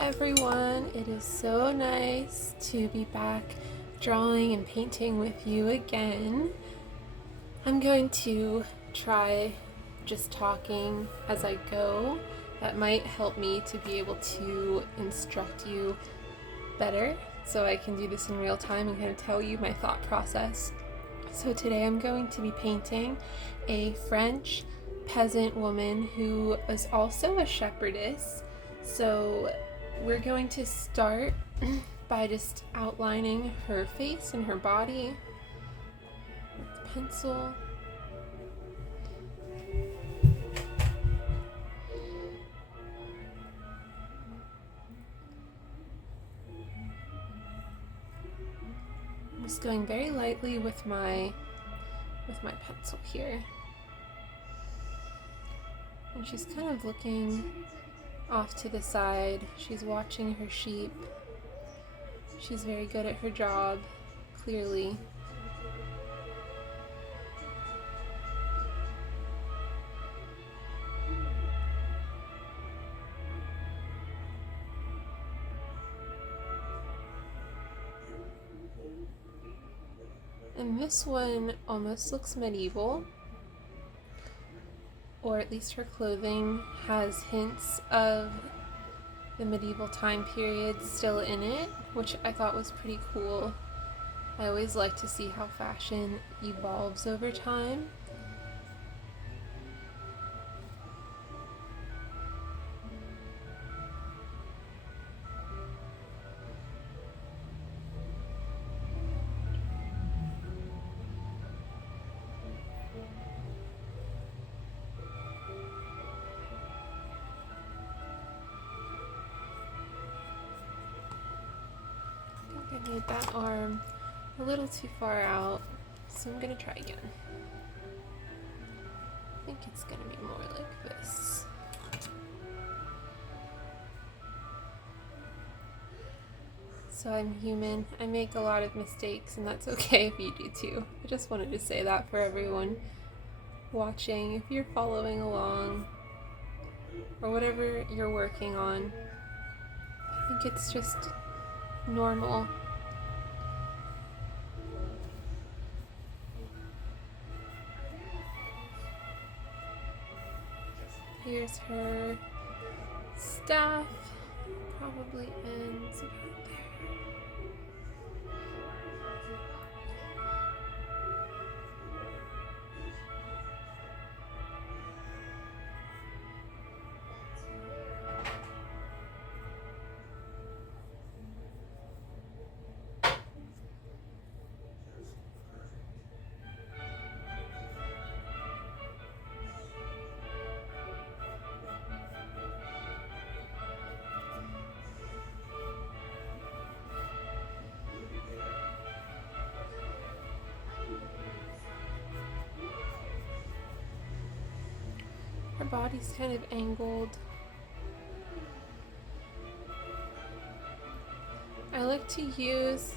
everyone, it is so nice to be back drawing and painting with you again. I'm going to try just talking as I go. That might help me to be able to instruct you better so I can do this in real time and kind of tell you my thought process. So today I'm going to be painting a French peasant woman who is also a shepherdess. So we're going to start by just outlining her face and her body with pencil. I'm just going very lightly with my pencil here. And she's kind of looking off to the side. She's watching her sheep. She's very good at her job, clearly. And this one almost looks medieval, or at least her clothing has hints of the medieval time period still in it, which I thought was pretty cool. I always like to see how fashion evolves over time. I made that arm a little too far out, so I'm gonna try again. I think it's gonna be more like this. So I'm human. I make a lot of mistakes, and that's okay if you do too. I just wanted to say that for everyone watching. If you're following along, or whatever you're working on, I think it's just normal. Here's her staff, probably ends about there. Her body's kind of angled. I like to use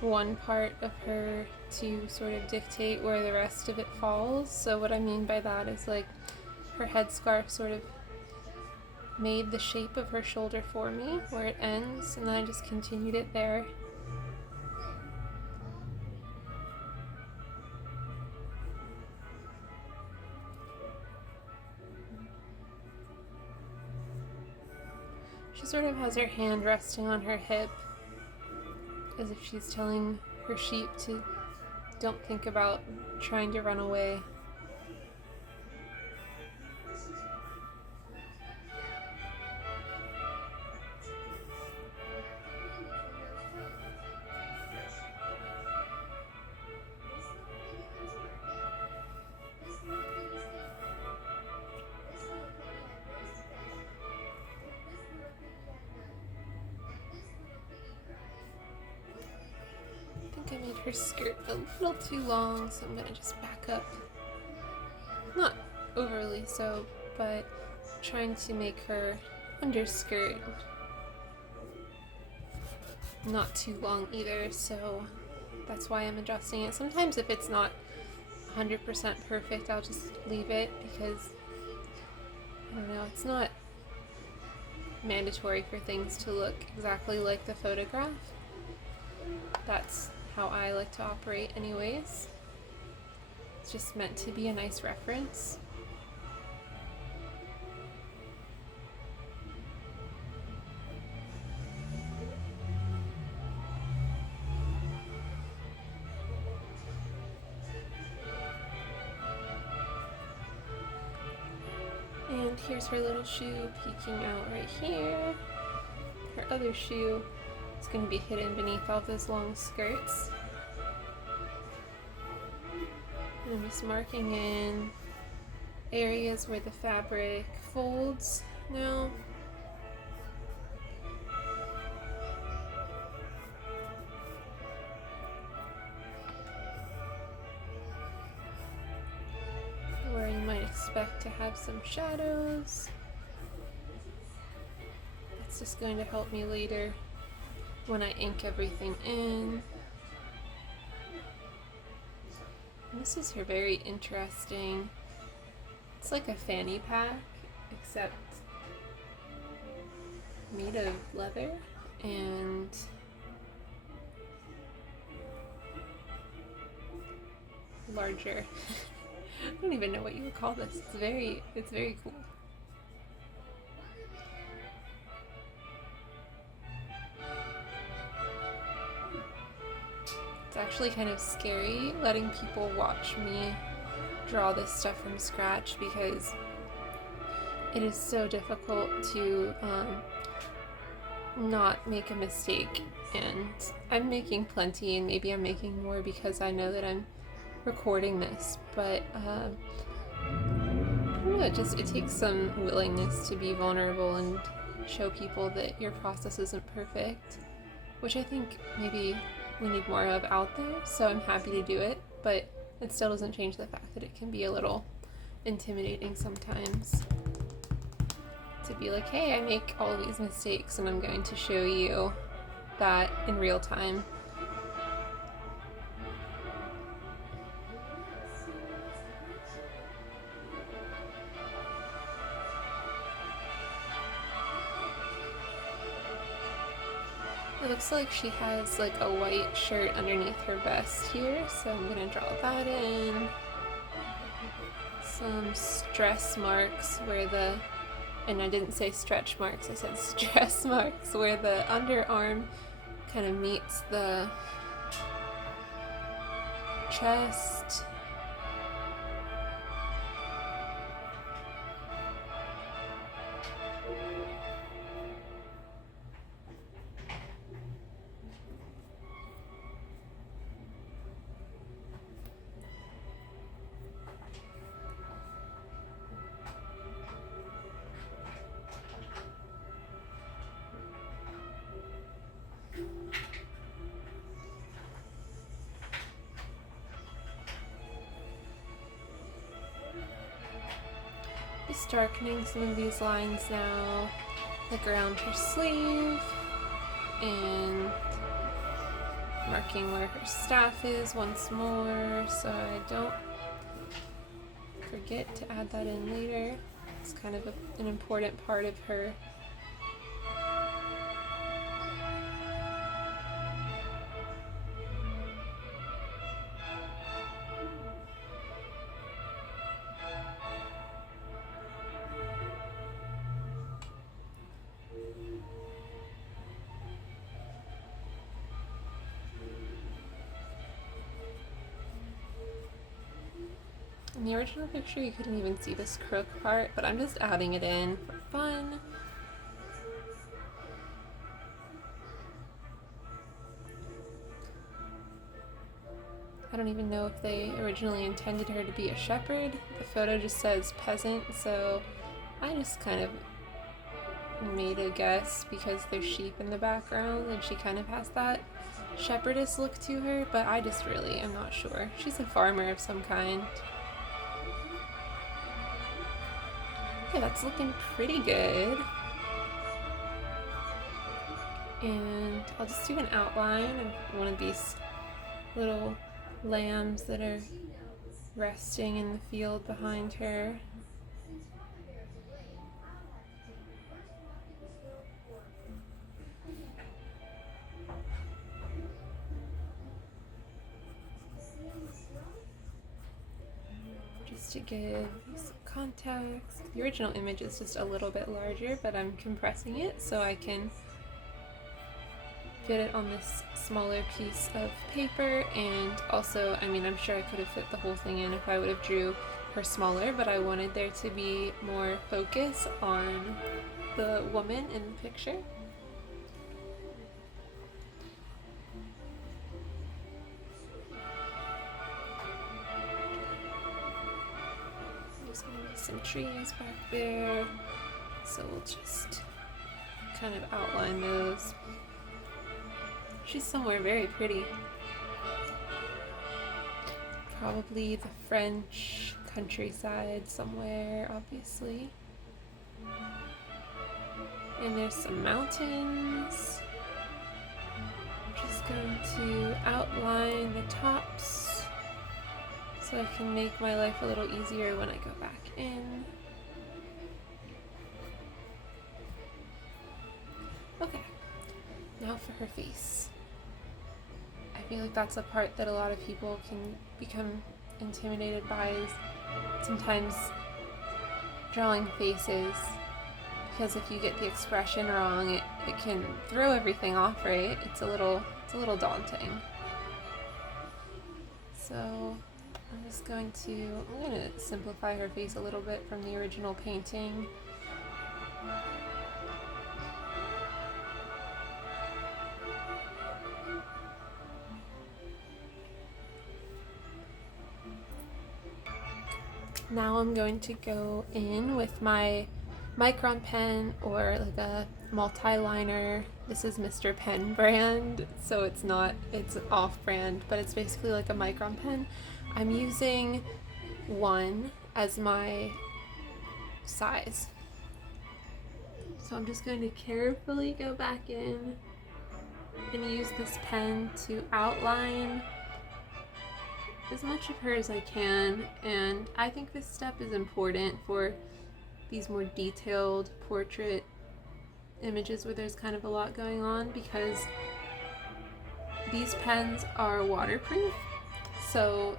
one part of her to sort of dictate where the rest of it falls. So what I mean by that is, like, her headscarf sort of made the shape of her shoulder for me where it ends, and then I just continued it there. She sort of has her hand resting on her hip, as if she's telling her sheep to don't think about trying to run away. I made her skirt a little too long, so I'm gonna just back up. Not overly so, but trying to make her underskirt not too long either, so that's why I'm adjusting it. Sometimes if it's not 100% perfect, I'll just leave it because, I don't know, it's not mandatory for things to look exactly like the photograph. That's how I like to operate anyways. It's just meant to be a nice reference. And here's her little shoe peeking out right here. Her other shoe is going to be hidden beneath all those long skirts. And I'm just marking in areas where the fabric folds now. Where you might expect to have some shadows. That's just going to help me later when I ink everything in. And this is her very interesting, it's like a fanny pack, except made of leather and larger. I don't even know what you would call this. It's very cool. It's actually kind of scary letting people watch me draw this stuff from scratch because it is so difficult to not make a mistake, and I'm making plenty, and maybe I'm making more because I know that I'm recording this, but I don't know, it takes some willingness to be vulnerable and show people that your process isn't perfect, which I think maybe we need more of out there, so I'm happy to do it, but it still doesn't change the fact that it can be a little intimidating sometimes to be like, hey, I make all of these mistakes and I'm going to show you that in real time. It looks like she has like a white shirt underneath her vest here, so I'm gonna draw that in. Some stress marks where and I didn't say stretch marks, I said stress marks, where the underarm kind of meets the chest. Just darkening some of these lines now, like around her sleeve, and marking where her staff is once more so I don't forget to add that in later. It's kind of an important part of her. In the original picture you couldn't even see this crook part, but I'm just adding it in for fun. I don't even know if they originally intended her to be a shepherd. The photo just says peasant, so I just kind of made a guess because there's sheep in the background and she kind of has that shepherdess look to her, but I just really am not sure. She's a farmer of some kind. Okay, that's looking pretty good. And I'll just do an outline of one of these little lambs that are resting in the field behind her. just to give some context. The original image is just a little bit larger, but I'm compressing it so I can fit it on this smaller piece of paper. And also, I mean, I'm sure I could have fit the whole thing in if I would have drew her smaller, but I wanted there to be more focus on the woman in the picture. There's going to be some trees back there, so we'll just kind of outline those. She's somewhere very pretty. Probably the French countryside somewhere, obviously. And there's some mountains. I'm just going to outline the tops so I can make my life a little easier when I go back in. Okay, now for her face. I feel like that's a part that a lot of people can become intimidated by, is sometimes drawing faces, because if you get the expression wrong, it can throw everything off, right? It's a little daunting. So I'm going to simplify her face a little bit from the original painting. Now I'm going to go in with my micron pen or like a multi-liner. This is Mr. Pen brand, so it's off-brand, but it's basically like a micron pen. I'm using 1 as my size. So I'm just going to carefully go back in and use this pen to outline as much of her as I can, and I think this step is important for these more detailed portrait images where there's kind of a lot going on, because these pens are waterproof, so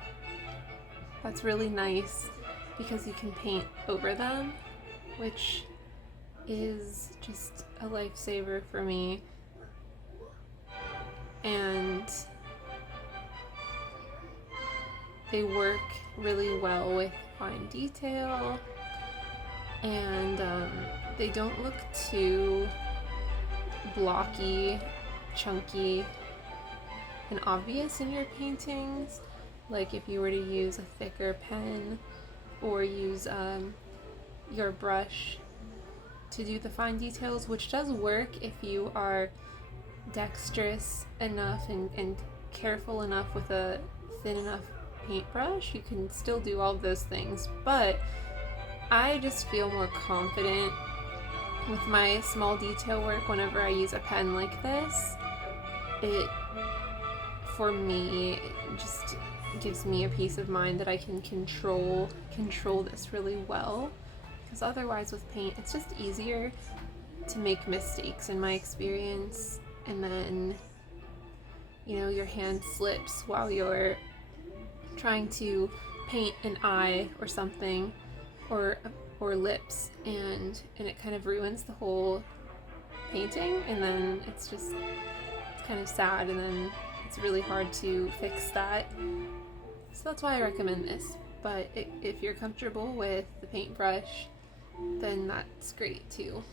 that's really nice because you can paint over them, which is just a lifesaver for me. And they work really well with fine detail, and they don't look too blocky, chunky, and obvious in your paintings. Like if you were to use a thicker pen or use your brush to do the fine details, which does work if you are dexterous enough and careful enough with a thin enough paintbrush, you can still do all of those things. But I just feel more confident with my small detail work whenever I use a pen like this. It, for me, it just gives me a peace of mind that I can control this really well, because otherwise with paint it's just easier to make mistakes in my experience, and then your hand slips while you're trying to paint an eye or something, or lips, and it kind of ruins the whole painting, and then it's kind of sad, and then it's really hard to fix that. So that's why I recommend this. But if you're comfortable with the paintbrush, then that's great too.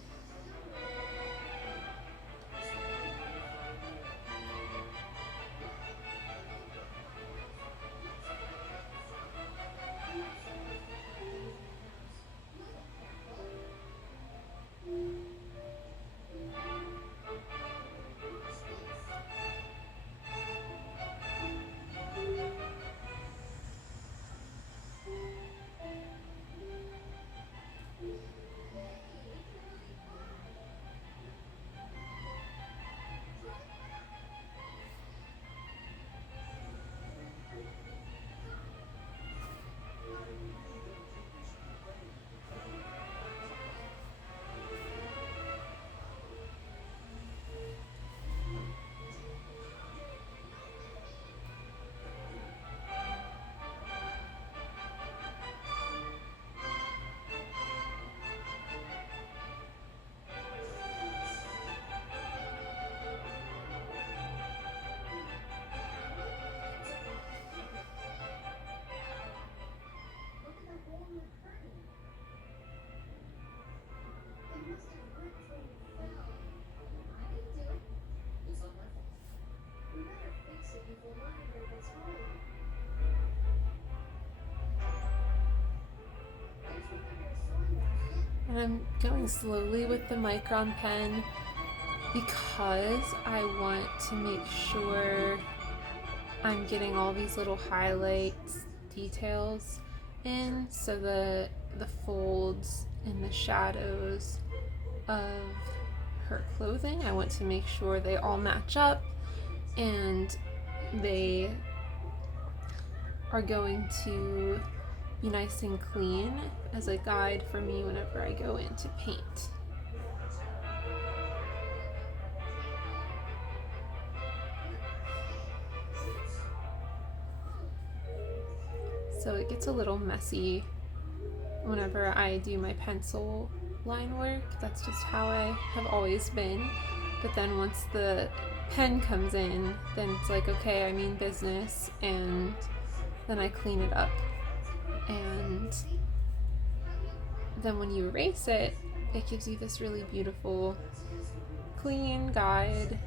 And I'm going slowly with the Micron pen because I want to make sure I'm getting all these little highlights, details in, so the folds and the shadows of her clothing, I want to make sure they all match up and they are going to be nice and clean as a guide for me whenever I go in to paint. So it gets a little messy whenever I do my pencil line work. That's just how I have always been. But then once the pen comes in, then it's like, okay, I mean business, and then I clean it up. And then when you erase it, it gives you this really beautiful, clean guide.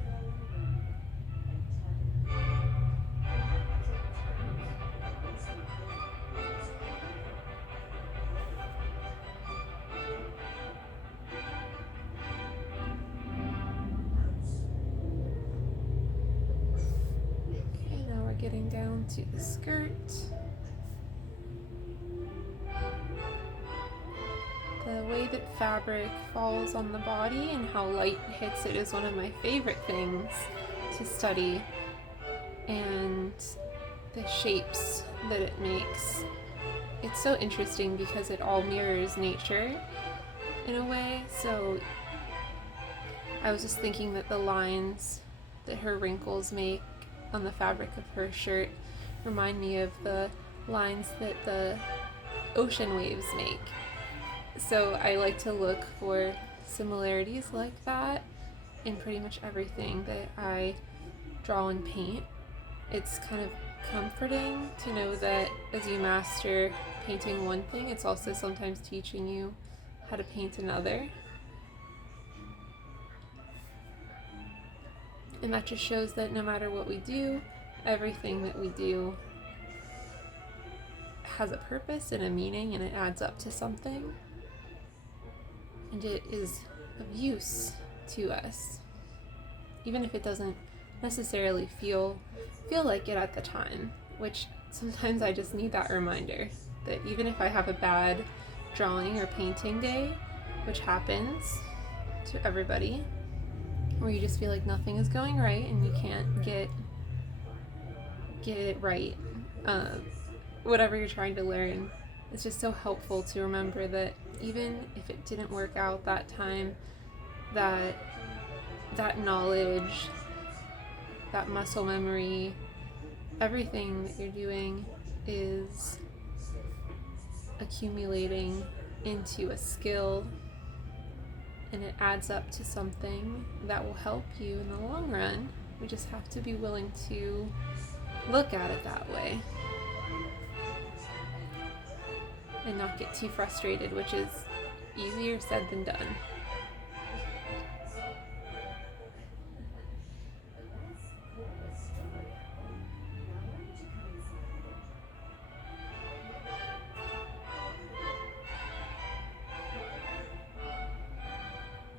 Okay, now we're getting down to the skirt. The way that fabric falls on the body and how light hits it is one of my favorite things to study, and the shapes that it makes. It's so interesting because it all mirrors nature in a way. So I was just thinking that the lines that her wrinkles make on the fabric of her shirt remind me of the lines that the ocean waves make. So I like to look for similarities like that in pretty much everything that I draw and paint. It's kind of comforting to know that as you master painting one thing, it's also sometimes teaching you how to paint another. And that just shows that no matter what we do, everything that we do has a purpose and a meaning, and it adds up to something. And it is of use to us, even if it doesn't necessarily feel like it at the time, which sometimes I just need that reminder that even if I have a bad drawing or painting day, which happens to everybody, where you just feel like nothing is going right and you can't get it right, whatever you're trying to learn, it's just so helpful to remember that even if it didn't work out that time, that knowledge, that muscle memory, everything that you're doing is accumulating into a skill, and it adds up to something that will help you in the long run. We just have to be willing to look at it that way and not get too frustrated, which is easier said than done.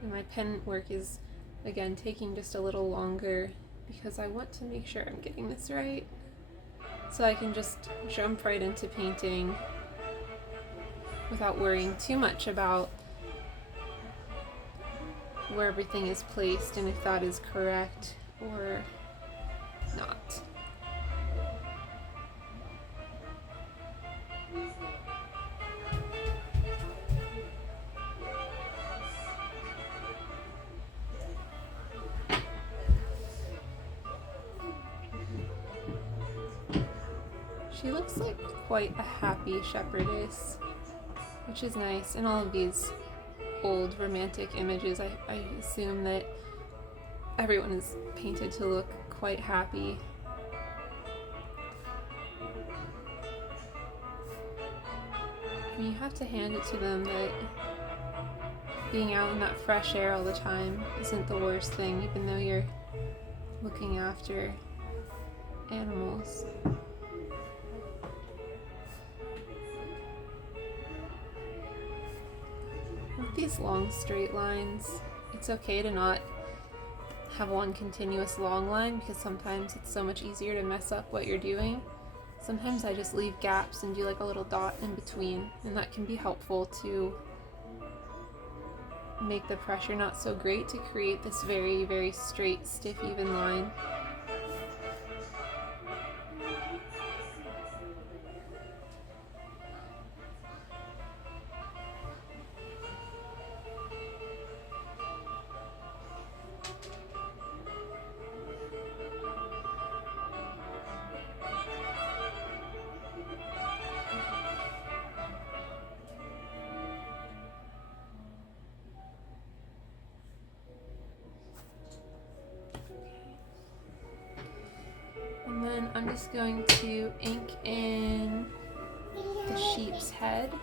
And my pen work is, again, taking just a little longer because I want to make sure I'm getting this right, so I can just jump right into painting without worrying too much about where everything is placed and if that is correct or not. She looks like quite a happy shepherdess, which is nice. In all of these old romantic images, I assume that everyone is painted to look quite happy. And you have to hand it to them that being out in that fresh air all the time isn't the worst thing, even though you're looking after animals. these long straight lines. It's okay to not have one continuous long line because sometimes it's so much easier to mess up what you're doing. Sometimes I just leave gaps and do like a little dot in between, and that can be helpful to make the pressure not so great to create this very, very straight, stiff, even line. And then I'm just going to ink in the sheep's head.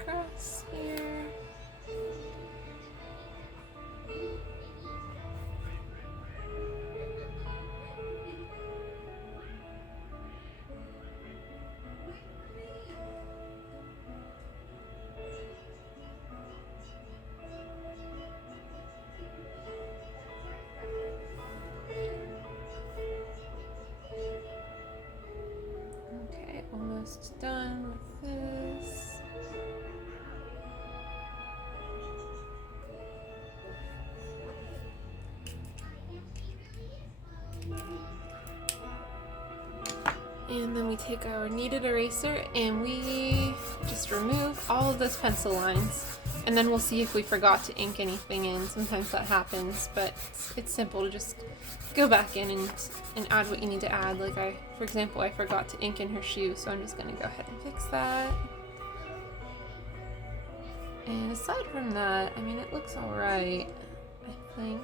Across here. Okay, almost done with this. And then we take our kneaded eraser and we just remove all of those pencil lines. And then we'll see if we forgot to ink anything in. Sometimes that happens, but it's simple to just go back in and add what you need to add. Like for example, I forgot to ink in her shoe, so I'm just gonna go ahead and fix that. And aside from that, I mean, it looks all right, I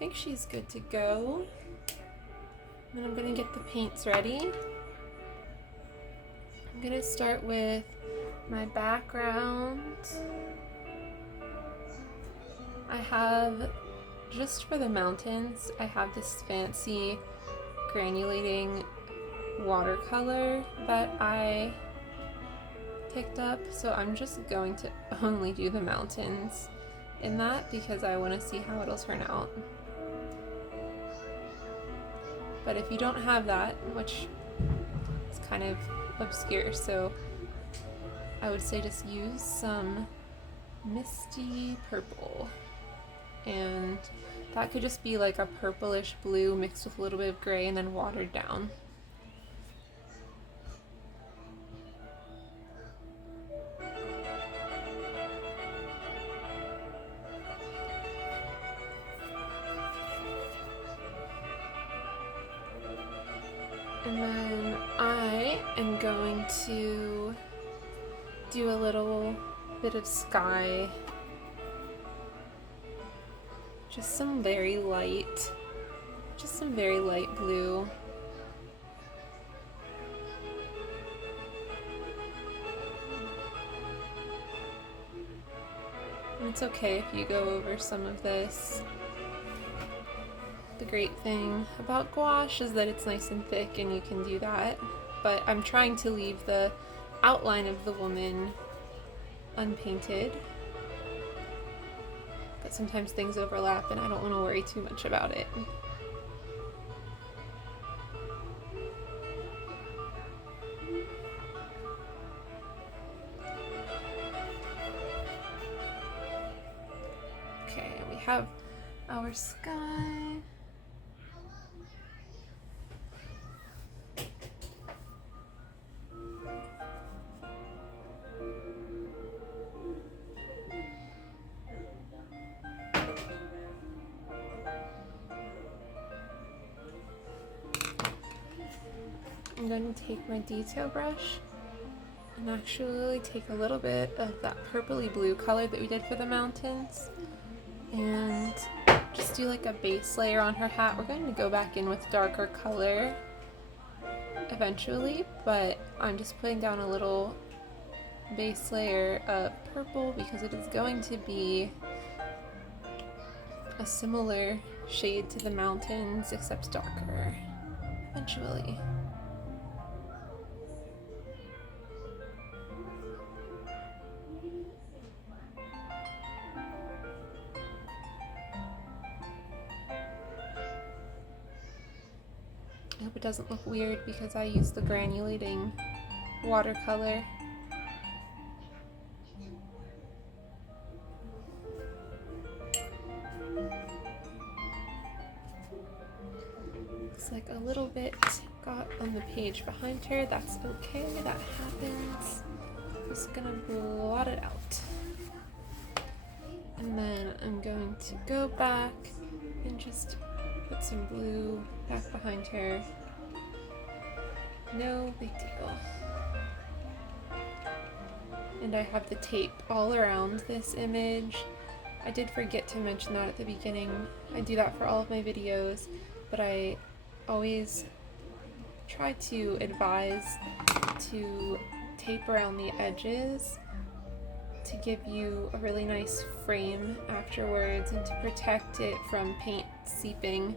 think she's good to go. And I'm gonna get the paints ready. I'm gonna start with my background. I have, just for the mountains, I have this fancy granulating watercolor that I picked up. So I'm just going to only do the mountains in that because I want to see how it'll turn out. But if you don't have that, which is kind of obscure, so I would say just use some misty purple. And that could just be like a purplish blue mixed with a little bit of gray and then watered down. And then I am going to do a little bit of sky, just some very light blue. And it's okay if you go over some of this. The great thing about gouache is that it's nice and thick and you can do that, but I'm trying to leave the outline of the woman unpainted. But sometimes things overlap and I don't want to worry too much about it. Okay, we have our sky. I'm going to take my detail brush and actually take a little bit of that purpley blue color that we did for the mountains and just do like a base layer on her hat. We're going to go back in with darker color eventually, but I'm just putting down a little base layer of purple because it is going to be a similar shade to the mountains except darker eventually. I hope it doesn't look weird because I use the granulating watercolor. Looks like a little bit got on the page behind her. That's okay, that happens. Just gonna blot it out. And then I'm going to go back and just put some blue back behind her. No big deal. And I have the tape all around this image. I did forget to mention that at the beginning. I do that for all of my videos, but I always try to advise to tape around the edges to give you a really nice frame afterwards and to protect it from paint seeping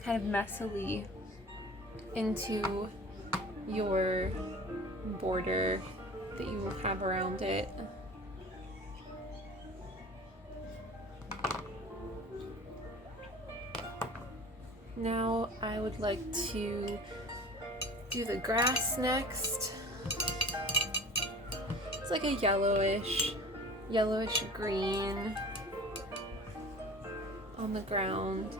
kind of messily into your border that you will have around it. Now I would like to do the grass next. It's like a yellowish green on the ground.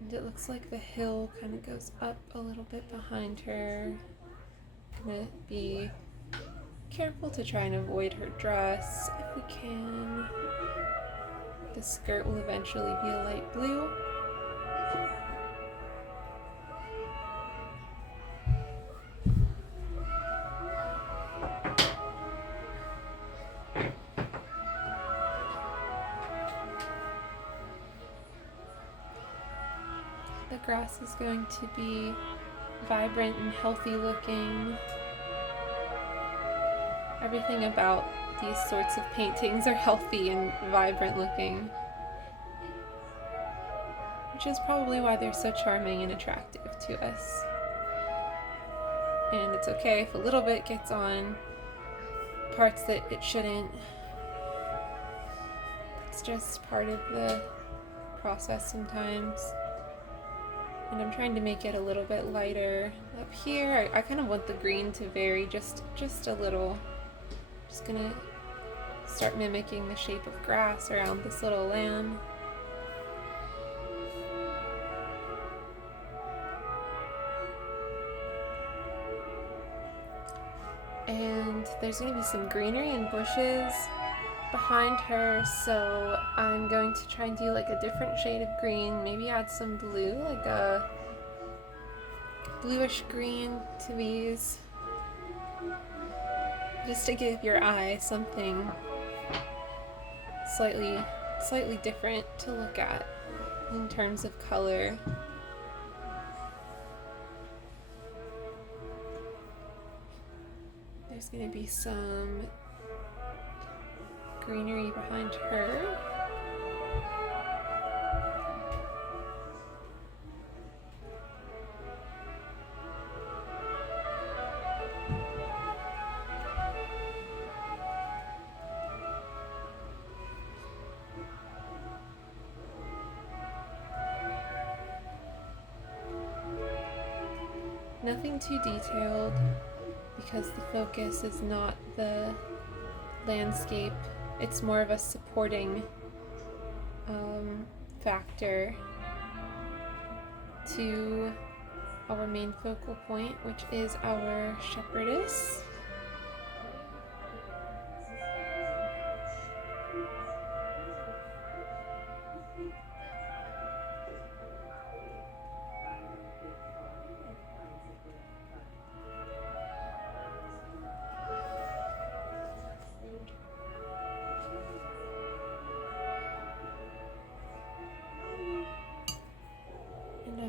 And it looks like the hill kind of goes up a little bit behind her. I'm gonna be careful to try and avoid her dress if we can. The skirt will eventually be a light blue. The grass is going to be vibrant and healthy looking. Everything about these sorts of paintings are healthy and vibrant looking, which is probably why they're so charming and attractive to us. And it's okay if a little bit gets on parts that it shouldn't. It's just part of the process sometimes. And I'm trying to make it a little bit lighter up here. I kind of want the green to vary just a little. Just gonna start mimicking the shape of grass around this little lamb. And there's gonna be some greenery and bushes behind her, so I'm going to try and do like a different shade of green, maybe add some blue, like a bluish green to these, just to give your eye something slightly different to look at in terms of color. There's going to be some greenery behind her. Nothing too detailed because the focus is not the landscape. It's more of a supporting factor to our main focal point, which is our shepherdess.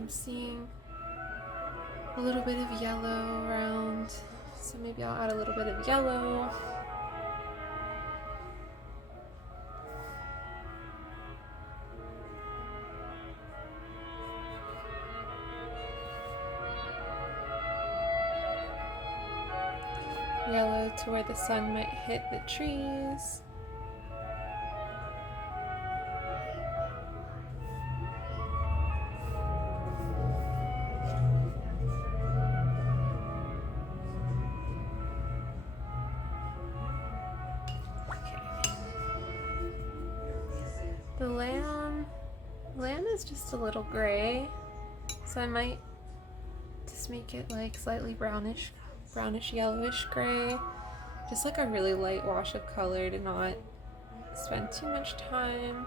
I'm seeing a little bit of yellow around, so maybe I'll add a little bit of yellow. Yellow to where the sun might hit the trees. The lamb is just a little gray, so I might just make it like slightly brownish yellowish gray, just like a really light wash of color to not spend too much time.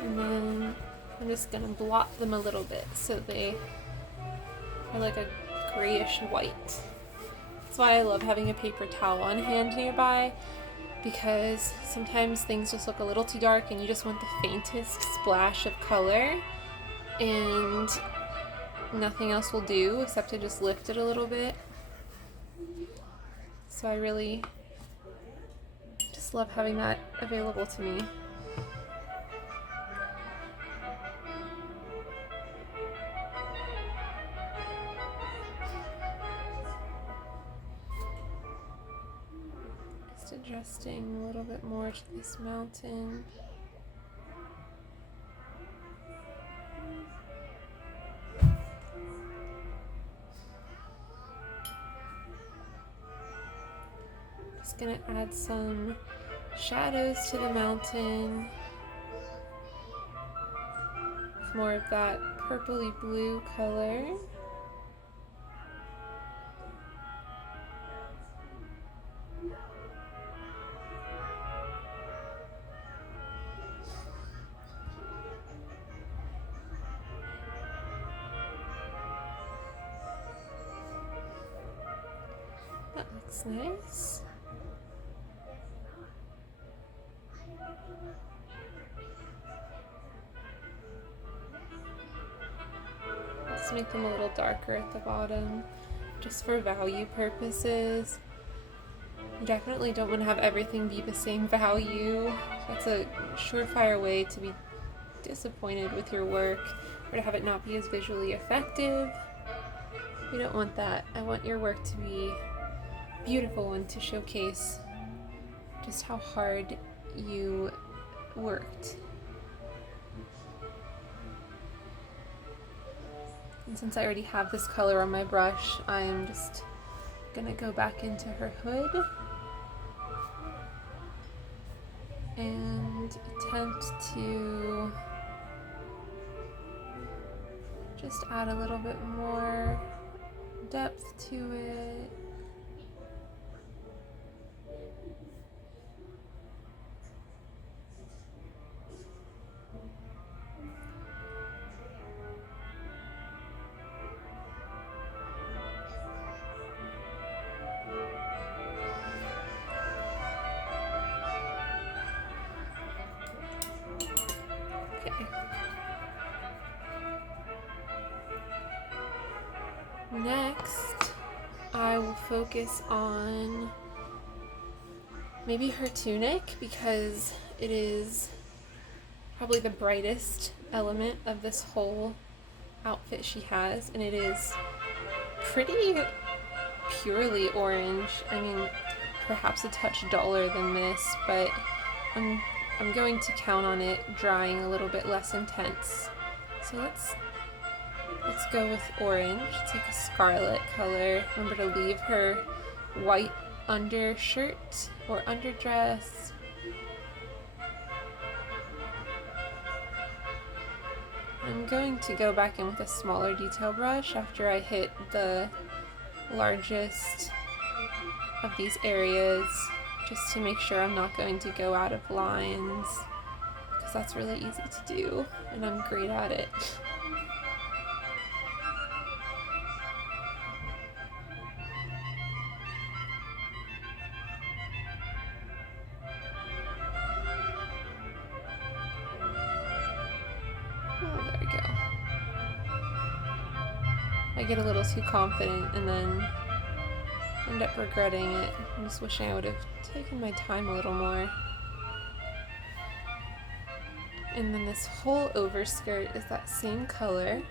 And then I'm just gonna blot them a little bit so they are like a grayish white. That's why I love having a paper towel on hand nearby, because sometimes things just look a little too dark and you just want the faintest splash of color, and nothing else will do except to just lift it a little bit. So I really just love having that available to me. Just adjusting a little bit more to this mountain. Just gonna add some shadows to the mountain with more of that purpley blue color. That looks nice. Let's make them a little darker at the bottom, just for value purposes. You definitely don't want to have everything be the same value. That's a surefire way to be disappointed with your work, or to have it not be as visually effective. We don't want that. I want your work to be beautiful and to showcase just how hard you worked. And since I already have this color on my brush, I'm just gonna go back into her hood and attempt to just add a little bit more depth to it. Next, I will focus on maybe her tunic, because it is probably the brightest element of this whole outfit she has, and it is pretty purely orange. I mean, perhaps a touch duller than this, but I'm going to count on it drying a little bit less intense. So let's go with orange. It's like a scarlet color. Remember to leave her white undershirt or underdress. I'm going to go back in with a smaller detail brush after I hit the largest of these areas, just to make sure I'm not going to go out of lines, because that's really easy to do and I'm great at it. Oh, there we go. I get a little too confident and then end up regretting it. I'm just wishing I would have taken my time a little more. And then this whole overskirt is that same color.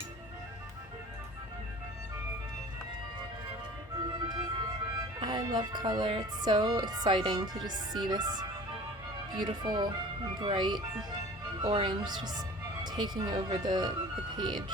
I love color. It's so exciting to just see this beautiful, bright orange just taking over the page.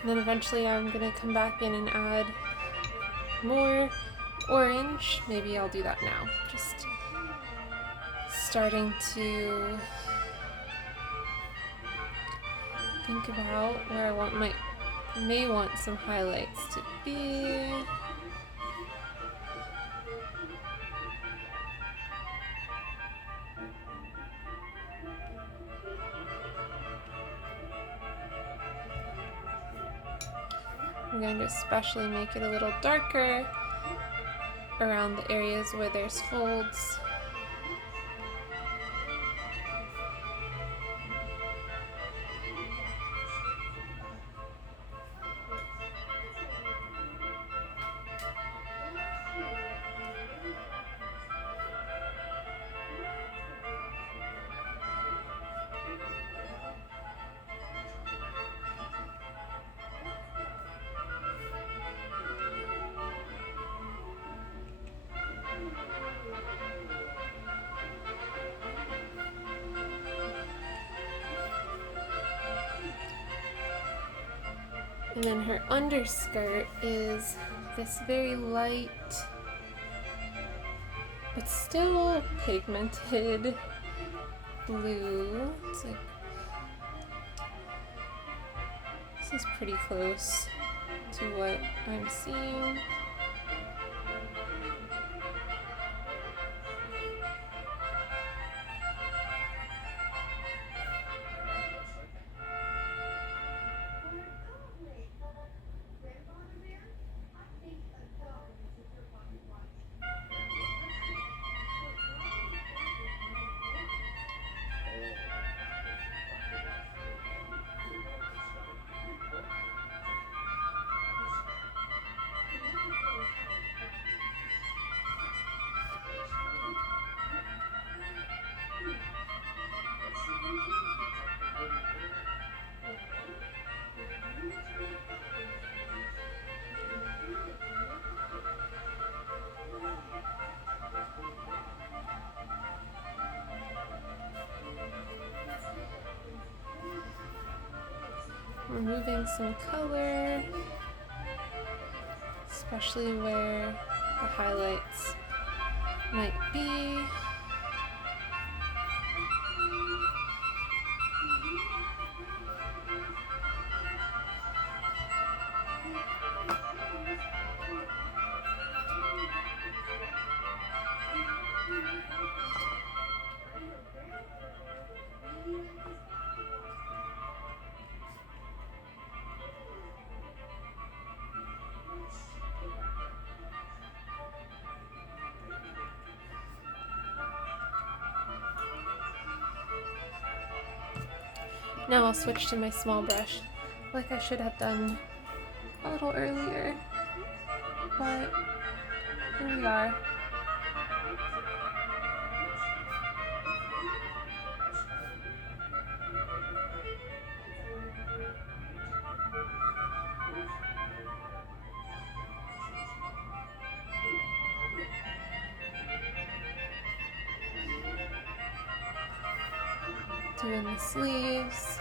And then eventually I'm gonna come back in and add more orange. Maybe I'll do that now. Just starting to think about where I may want some highlights to be. I'm going to especially make it a little darker around the areas where there's folds. And then her underskirt is this very light, but still pigmented blue. It's like, this is pretty close to what I'm seeing. removing some color, especially where the highlights might be. Now I'll switch to my small brush, like I should have done a little earlier, but here we are. Doing the sleeves.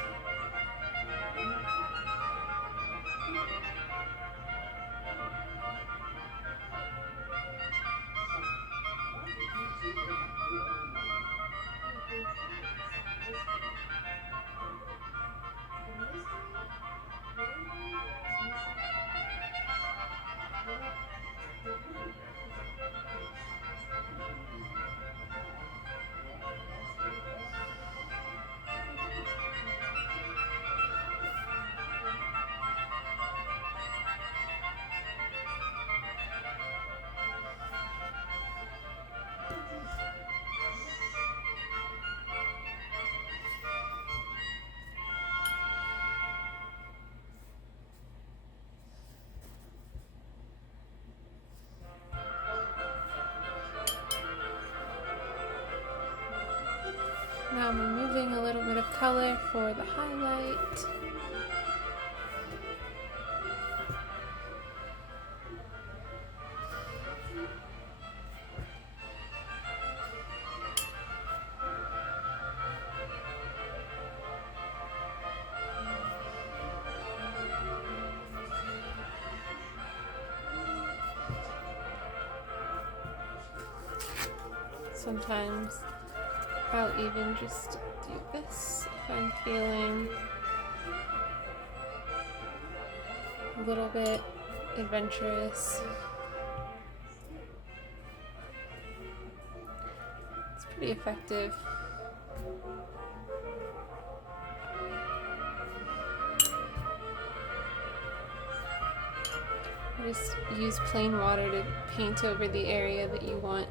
Now I'm removing a little bit of color for the highlight. Sometimes I'll even just do this if I'm feeling a little bit adventurous. It's pretty effective. Just use plain water to paint over the area that you want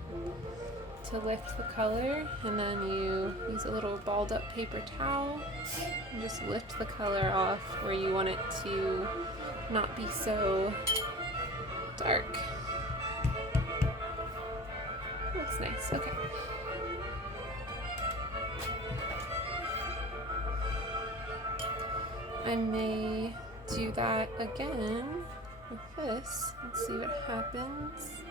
to lift the color, and then you use a little balled up paper towel and just lift the color off where you want it to not be so dark. Looks nice. Okay. I may do that again with this and see what happens.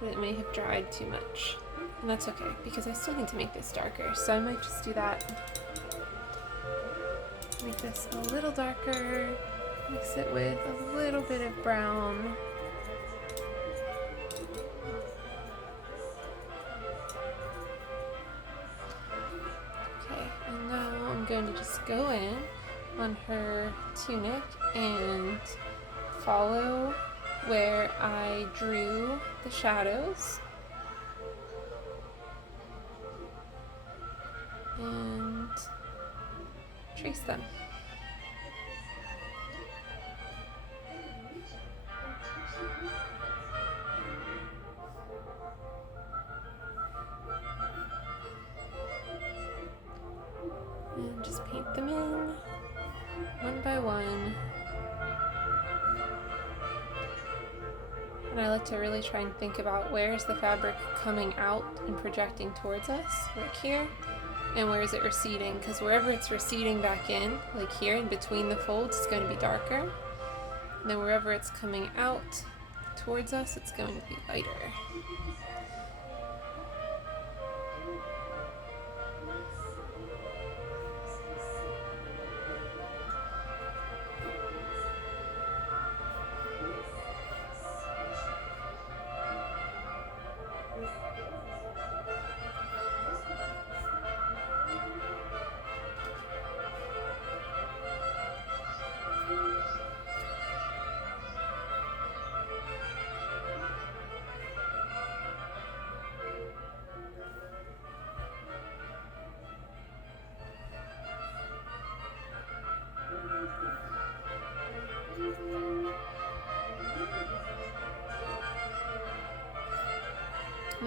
But it may have dried too much. And that's okay, because I still need to make this darker. So I might just do that. Make this a little darker. Mix it with a little bit of brown. Okay, and now I'm going to just go in on her tunic and follow where I drew the shadows and trace them. And just paint them in one by one. And I like to really try and think about where's the fabric coming out and projecting towards us, like here, and where is it receding, because wherever it's receding back in, like here in between the folds, it's going to be darker. And then wherever it's coming out towards us, it's going to be lighter.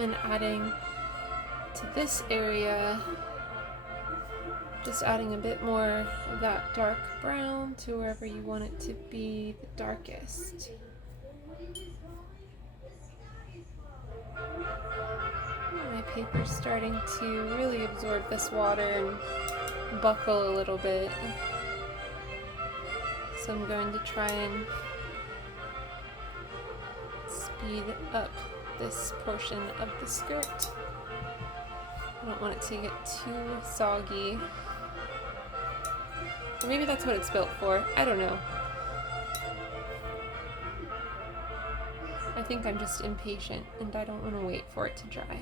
And adding to this area, just adding a bit more of that dark brown to wherever you want it to be the darkest. My paper's starting to really absorb this water and buckle a little bit. So I'm going to try and speed up this portion of the skirt. I don't want it to get too soggy. Or maybe that's what it's built for. I don't know. I think I'm just impatient and I don't want to wait for it to dry.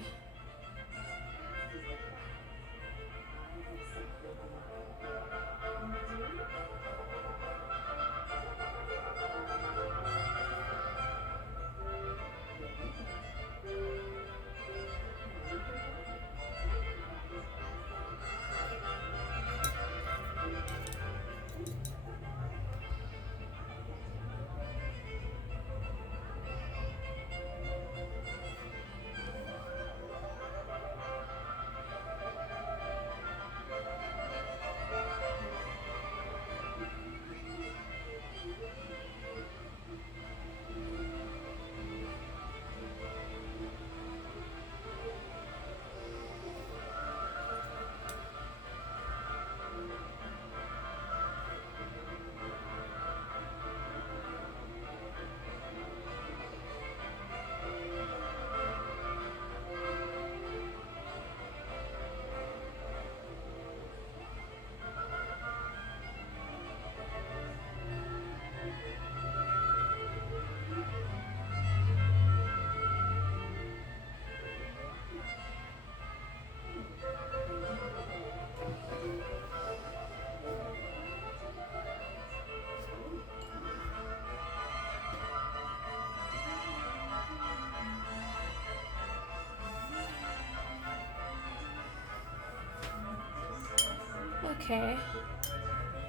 Okay,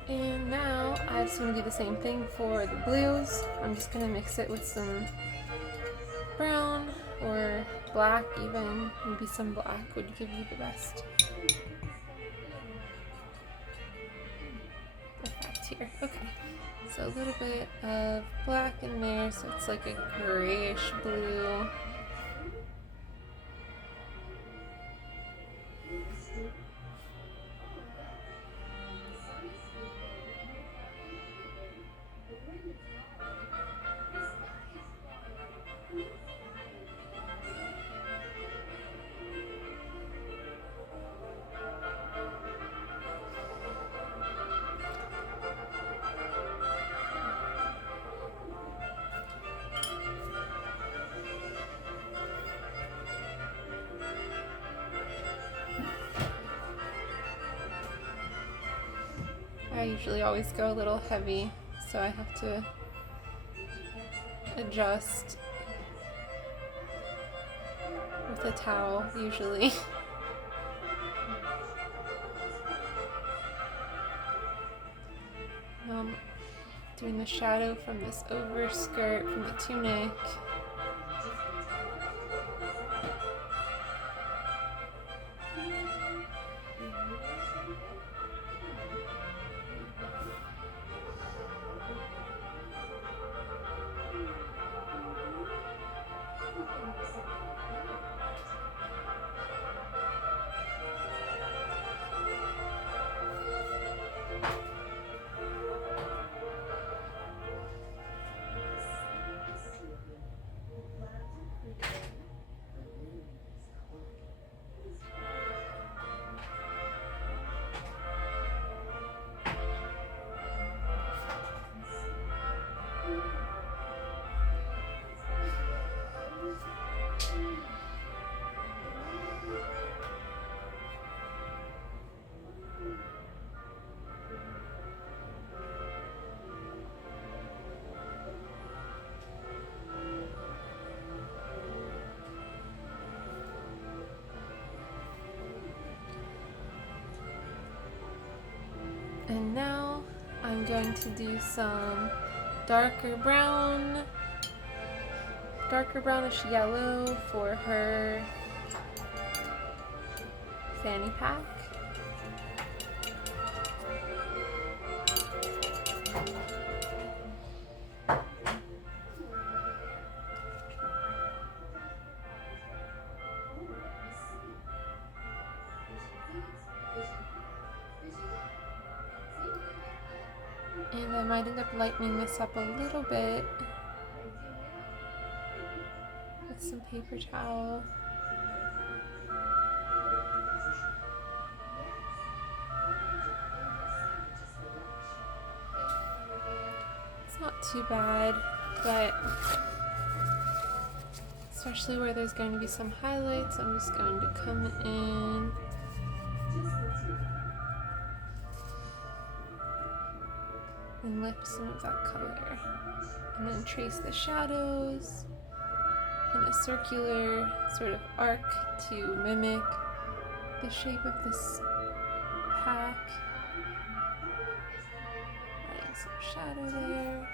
and now I just want to do the same thing for the blues. I'm just going to mix it with some brown or black even. Maybe some black would give you the best effect here. Okay, so a little bit of black in there so it's like a grayish blue. I usually always go a little heavy, so I have to adjust with a towel usually. Doing the shadow from this overskirt, from the tunic. And now I'm going to do some darker brownish yellow for her fanny pack. And I might end up lightening this up a little bit with some paper towel. It's not too bad, but especially where there's going to be some highlights, I'm just going to come in and lift some of that color, and then trace the shadows in a circular sort of arc to mimic the shape of this pack. Adding some shadow there.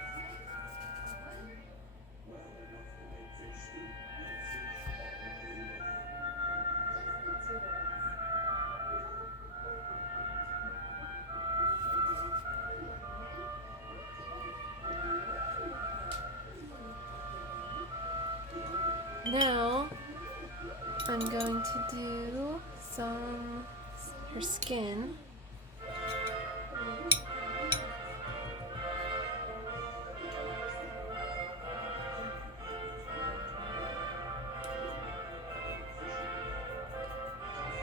Now I'm going to do her skin.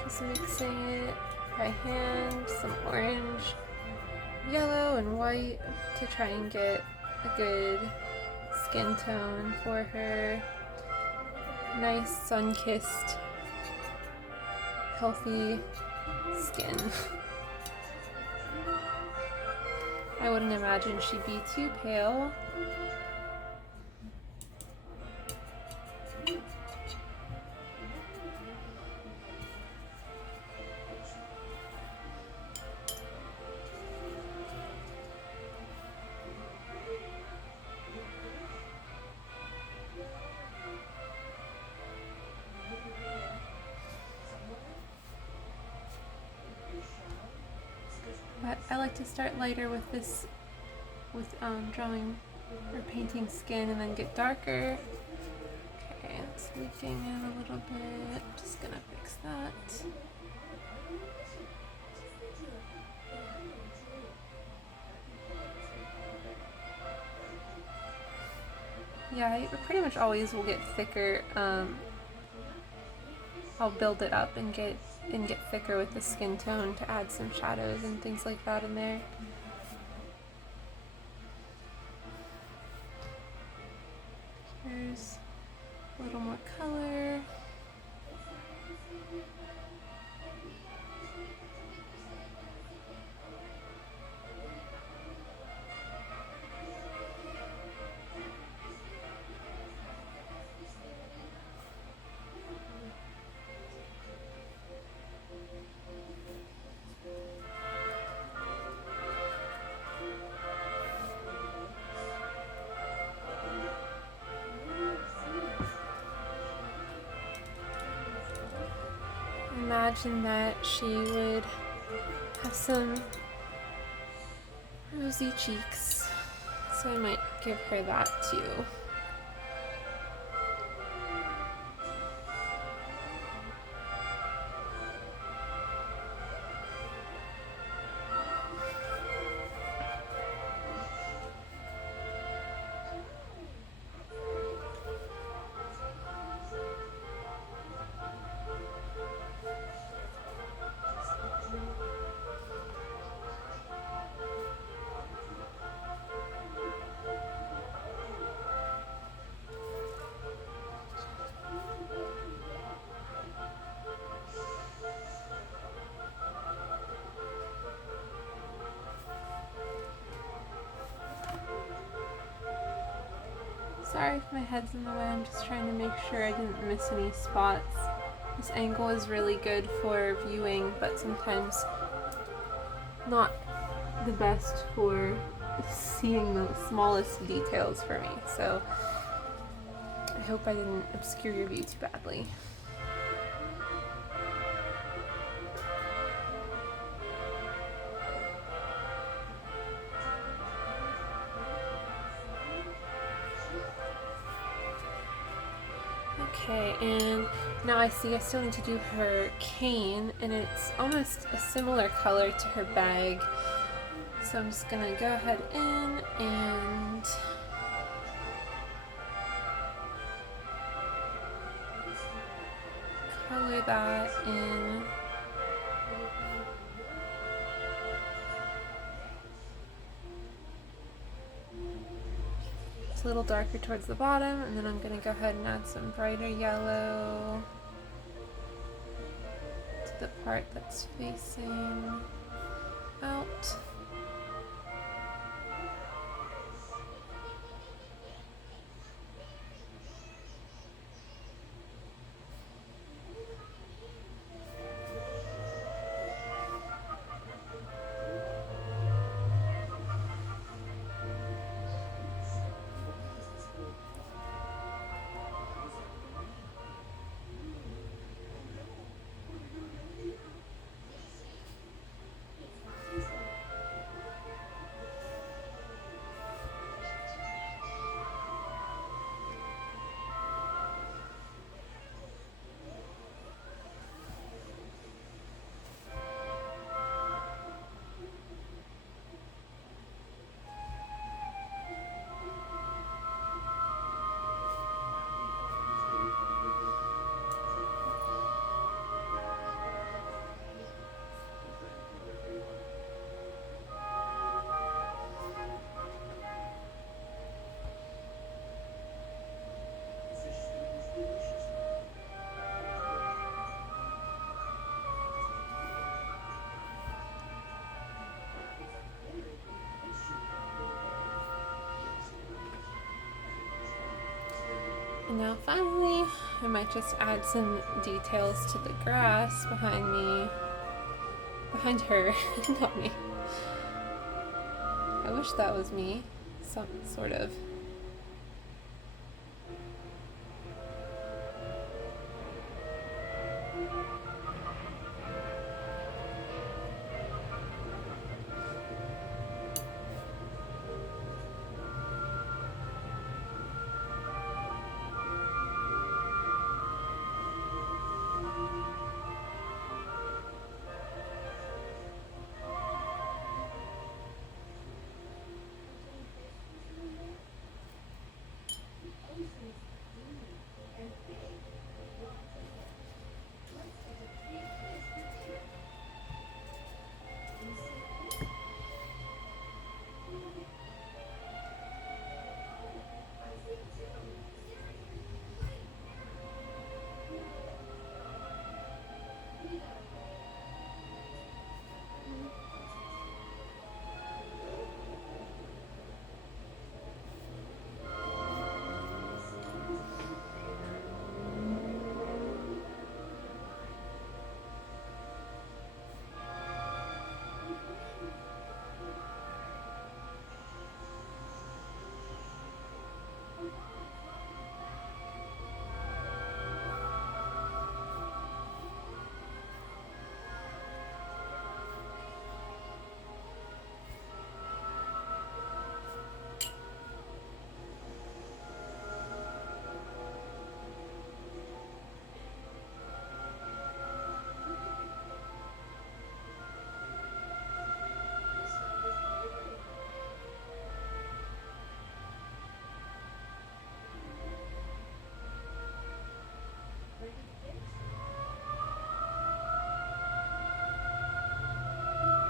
Just mixing it by hand, some orange, yellow, and white to try and get a good skin tone for her. Nice sun-kissed, healthy skin. I wouldn't imagine she'd be too pale. But I like to start lighter with this, with drawing or painting skin, and then get darker. Okay, it's leaking in a little bit. Just gonna fix that. Yeah, I pretty much always will get thicker. I'll build it up and get thicker with the skin tone to add some shadows and things like that in there. Here's a little more color. Imagine that she would have some rosy cheeks, so I might give her that too. Sorry if my head's in the way, I'm just trying to make sure I didn't miss any spots. This angle is really good for viewing, but sometimes not the best for seeing the smallest details for me, so I hope I didn't obscure your view too badly. Okay, and now I see I still need to do her cane, and it's almost a similar color to her bag. So I'm just gonna go ahead in and color that in. It's a little darker towards the bottom, and then I'm gonna go ahead and add some brighter yellow to the part that's facing out. And now finally, I might just add some details to the grass behind me. Behind her, not me. I wish that was me. Some sort of.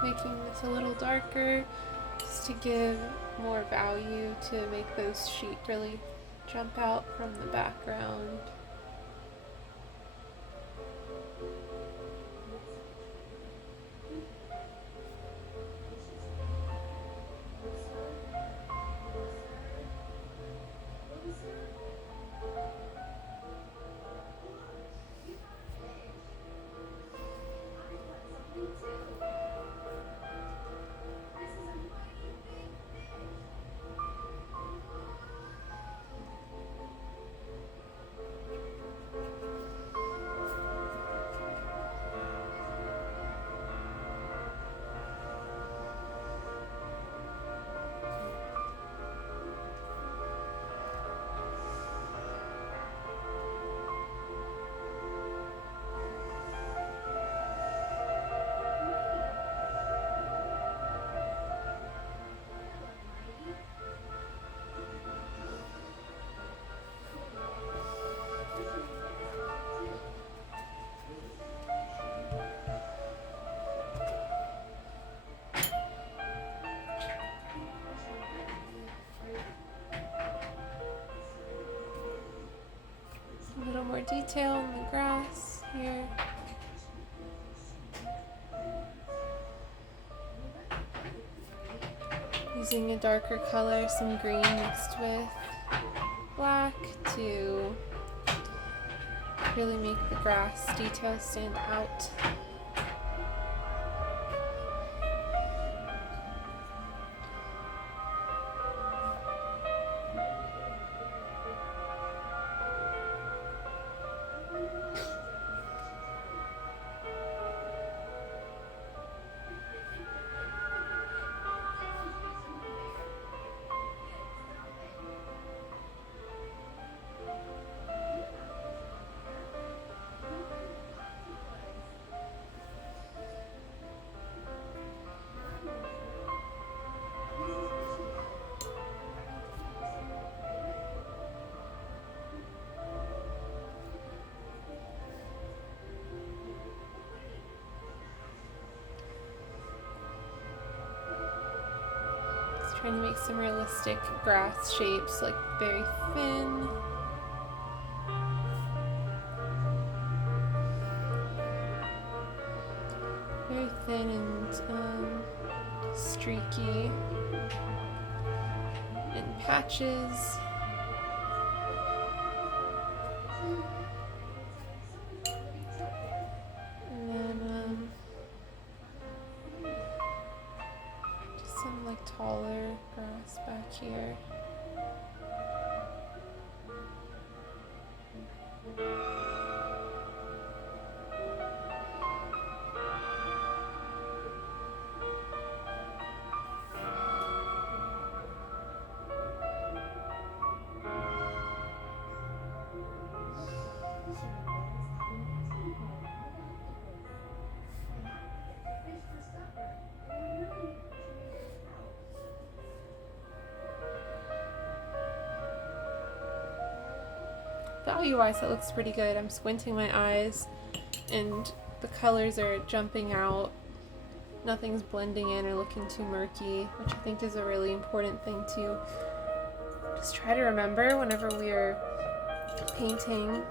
Making this a little darker just to give more value, to make those sheep really jump out from the background. detail in the grass here. Using a darker color, some green mixed with black to really make the grass details stand out. Trying to make some realistic grass shapes, like very thin. Very thin and streaky in patches. And then just some like taller grass back here. Value-wise, it looks pretty good. I'm squinting my eyes and the colors are jumping out. Nothing's blending in or looking too murky, which I think is a really important thing to just try to remember whenever we're painting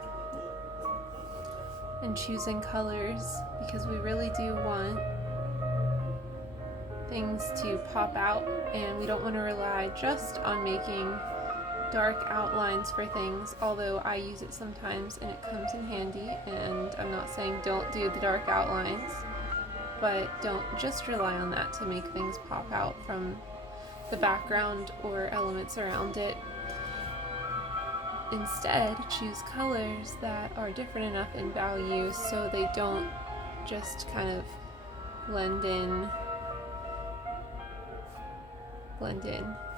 and choosing colors, because we really do want things to pop out and we don't want to rely just on making dark outlines for things, although I use it sometimes and it comes in handy, and I'm not saying don't do the dark outlines, but don't just rely on that to make things pop out from the background or elements around it. Instead, choose colors that are different enough in value so they don't just kind of blend in.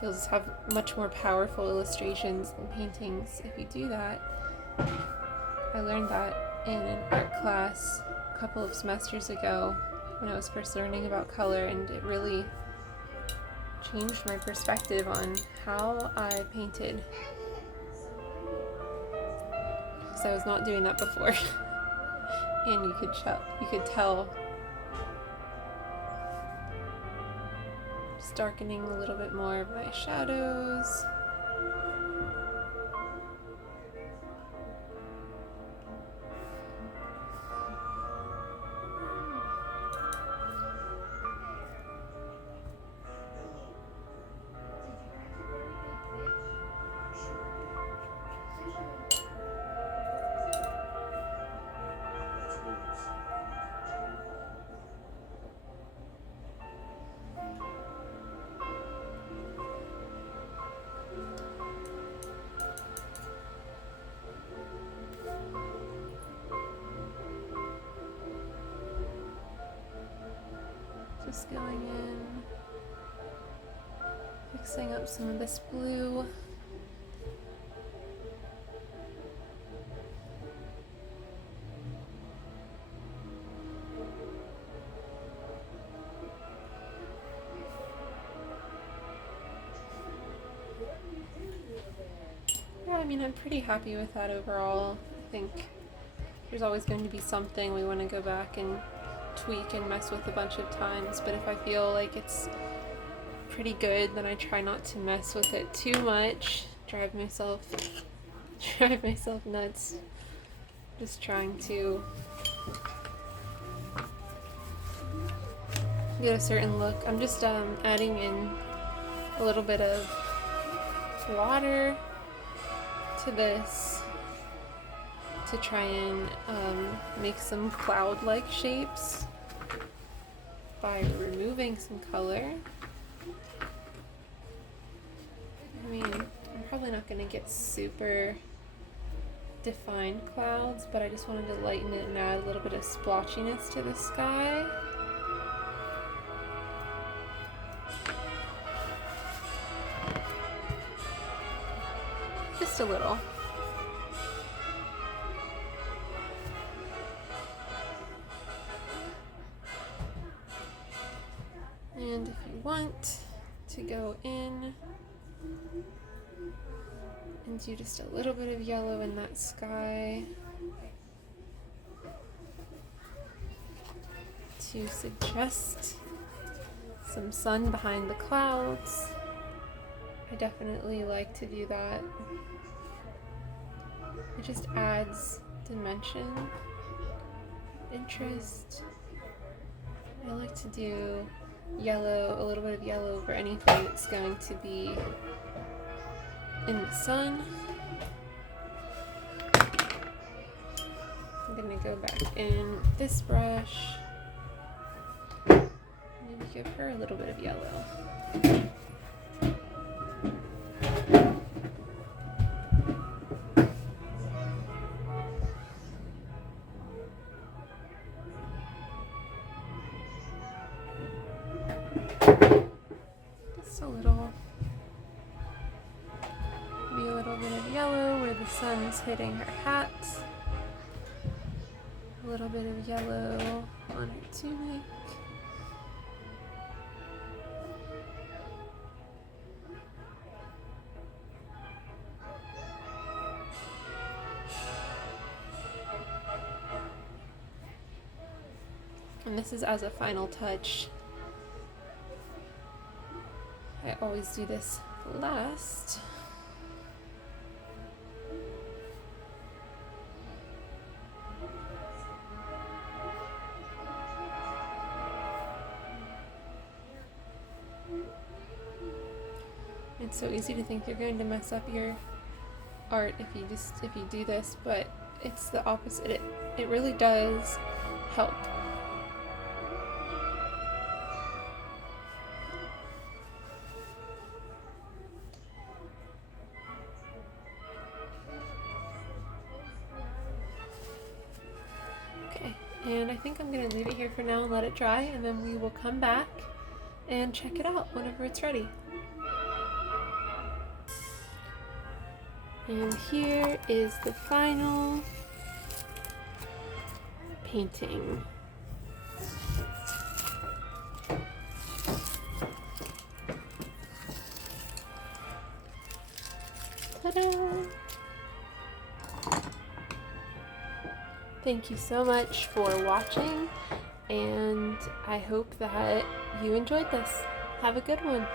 You'll just have much more powerful illustrations and paintings if you do that. I learned that in an art class a couple of semesters ago when I was first learning about color, and it really changed my perspective on how I painted, because I was not doing that before. And you could tell darkening a little bit more of my shadows. Just going in, fixing up some of this blue. Yeah, I mean, I'm pretty happy with that overall. I think there's always going to be something we want to go back and tweak and mess with a bunch of times, but if I feel like it's pretty good, then I try not to mess with it too much, drive myself nuts. Just trying to get a certain look. I'm just adding in a little bit of water to this to try and make some cloud-like shapes by removing some color. I mean, I'm probably not going to get super defined clouds, but I just wanted to lighten it and add a little bit of splotchiness to the sky. Just a little. And if you want to go in and do just a little bit of yellow in that sky to suggest some sun behind the clouds, I definitely like to do that. It just adds dimension, interest. I like to do yellow, a little bit of yellow for anything that's going to be in the sun. I'm gonna go back in with this brush. Maybe give her a little bit of yellow. Just a little. Maybe a little bit of yellow where the sun's hitting her hat. A little bit of yellow on her tunic. And this is as a final touch. I always do this last. It's so easy to think you're going to mess up your art if you do this, but it's the opposite. It really does help. Okay, and I think I'm going to leave it here for now and let it dry, and then we will come back and check it out whenever it's ready. And here is the final painting. Ta-da! Thank you so much for watching, and I hope that you enjoyed this. Have a good one.